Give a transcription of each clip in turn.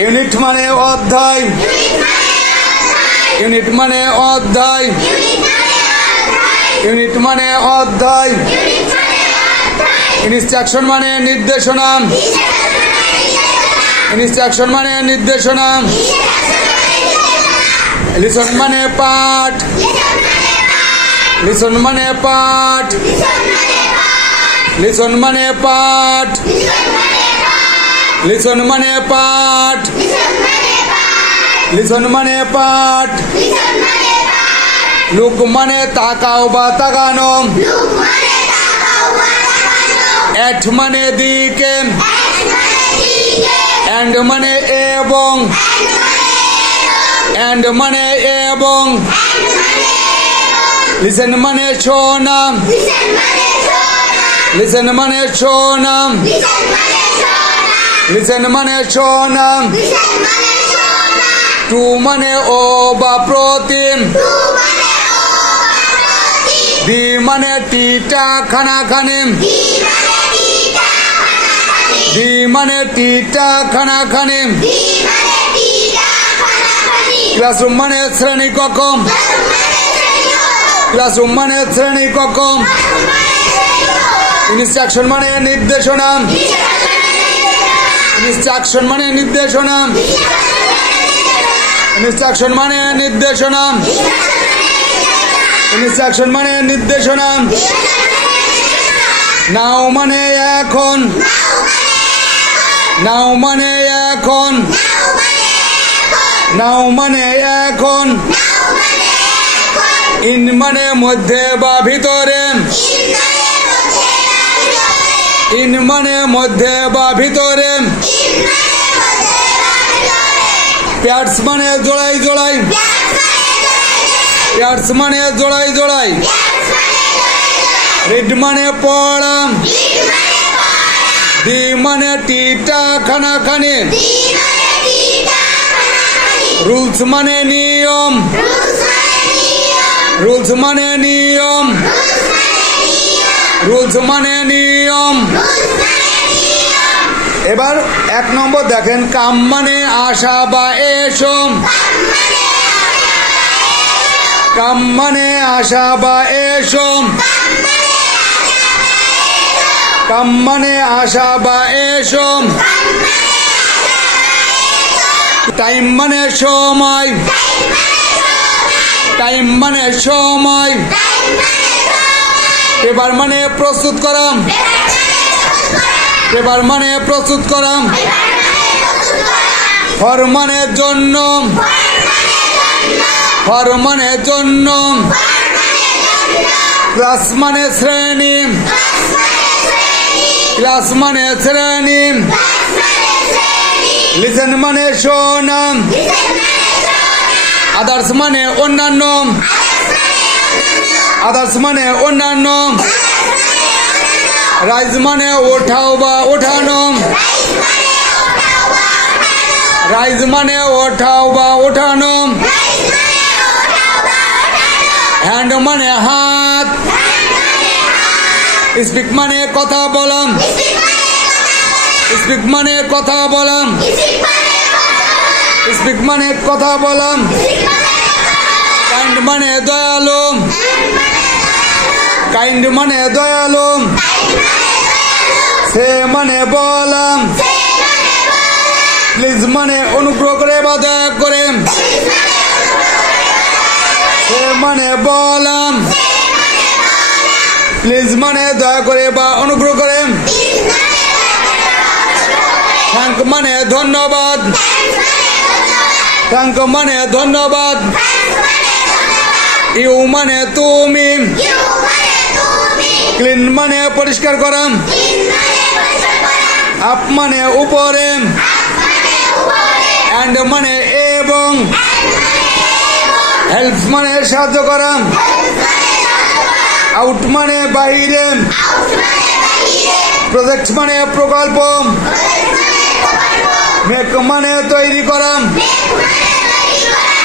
Unit মানে অধ্যায়, unit মানে অধ্যায়, ইউনিট মানে অধ্যায়। ইনস্ট্রাকশন মানে নির্দেশনা, ইনস্ট্রাকশন মানে নির্দেশনা। লিসন মানে পাঠ, লিসন মানে পাঠ, লিসন মানে পাঠ, লিসন মানে পাঠ, লিসন মানে পাঠ। লুক মানে তাকাও বা তাকানো, এট মানে দিকে, এন্ড মানে এবং, এন্ড মানে এবং। লিসেন মানে শোনা, লিসেন মানে শোনা, লিসেন মানে শোনা। টু মানে ও বা প্রতি, ডি মানে টিটা খানা খানে, ডি মানে টিটা খানা খানে। ক্লাসরুম মানে শ্রেণী কক্ষ, ক্লাসরুম মানে শ্রেণী কক্ষ। ইনস্ট্রাকশন মানে নির্দেশনা, ইনস্ট্রাকশন মানে নির্দেশনা, ইনস্ট্রাকশন মানে নির্দেশনা, ইনস্ট্রাকশন মানে নির্দেশনা। নাও মানে এখন, নাও মানে এখন, নাও মানে এখন। ইন মানে মধ্যে বা ভিতরে, ইন মানে মধ্যে বা ভিতরে। প্যাটস মানে জোড়াই জোড়াই, প্যাটস মানে জোড়াই জোড়াই। রিড মানে পড়া, ডি মানে টিটা খানা খানে। রুলস মানে নিয়ম, রুলস মানে নিয়ম, রুলস মানে নিয়ম। এবার 1 নম্বর দেখেন, কাম মানে আসা বা এসো, কাম মানে আসা বা এসো, কাম মানে আসা বা এসো। টাইম মানে সময়, টাইম মানে সময়। পেপার মানে প্রস্তুত করা, পেপার মানে প্রস্তুত করা। ফর মানে জন্য, ফর মানে জন্য। ক্লাস মানে শ্রেণী, ক্লাস মানে শ্রেণী। লিসেন মানে শোনা, আদার্স মানে অন্যান্য, আদার্স মানে অন্যান্য। রাইজ মানে ওঠাও বা ওঠানো, রাইজ মানে ওঠাও বা ওঠানো। হ্যান্ড মানে হাত, স্পিক মানে কথা বলাম, স্পিক মানে কথা বলাম, স্পিক মানে কথা বলাম। কাইন্ড মানে দয়ালু, কাইন্ড মানে দয়ালু। সে মানে বলাম, প্লিজ মানে অনুগ্রহ করে বা দয়া করে। সে মানে বলাম, প্লিজ মানে দয়া করে বা অনুগ্রহ করে। থ্যাংক মানে ধন্যবাদ, থ্যাংক মানে ধন্যবাদ। ইউ মানে তুমি, ক্লিন মানে পরিষ্কার করা। আপ মানে উপরে, অ্যান্ড মানে এবং। হেল্প মানে সাহায্য করা। আউট মানে বাহিরে। প্রজেক্ট মানে প্রকল্প। মেক মানে তৈরি করা।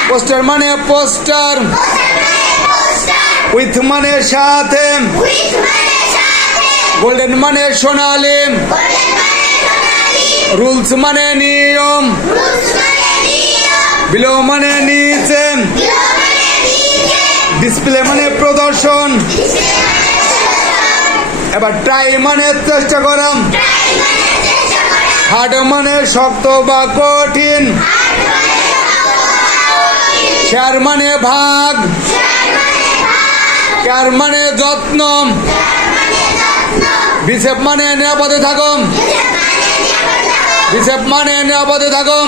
পোস্টার মানে পোস্টার। উইথ মানে সাথে। গোল্ডেন মানে সোনালী। রুলস মানে নিয়ম, বিলো মানে নিচে, ডিসপ্লে মানে প্রদর্শন। এবার ট্রাই মানে চেষ্টা করা, হার্ড মানে শক্ত বা কঠিন, শেয়ার মানে ভাগ, কেয়ার মানে যত্ন, বিসেপ মানে নিরাপদে থাকুন, বিসেপ মানে নিরাপদে থাকুন।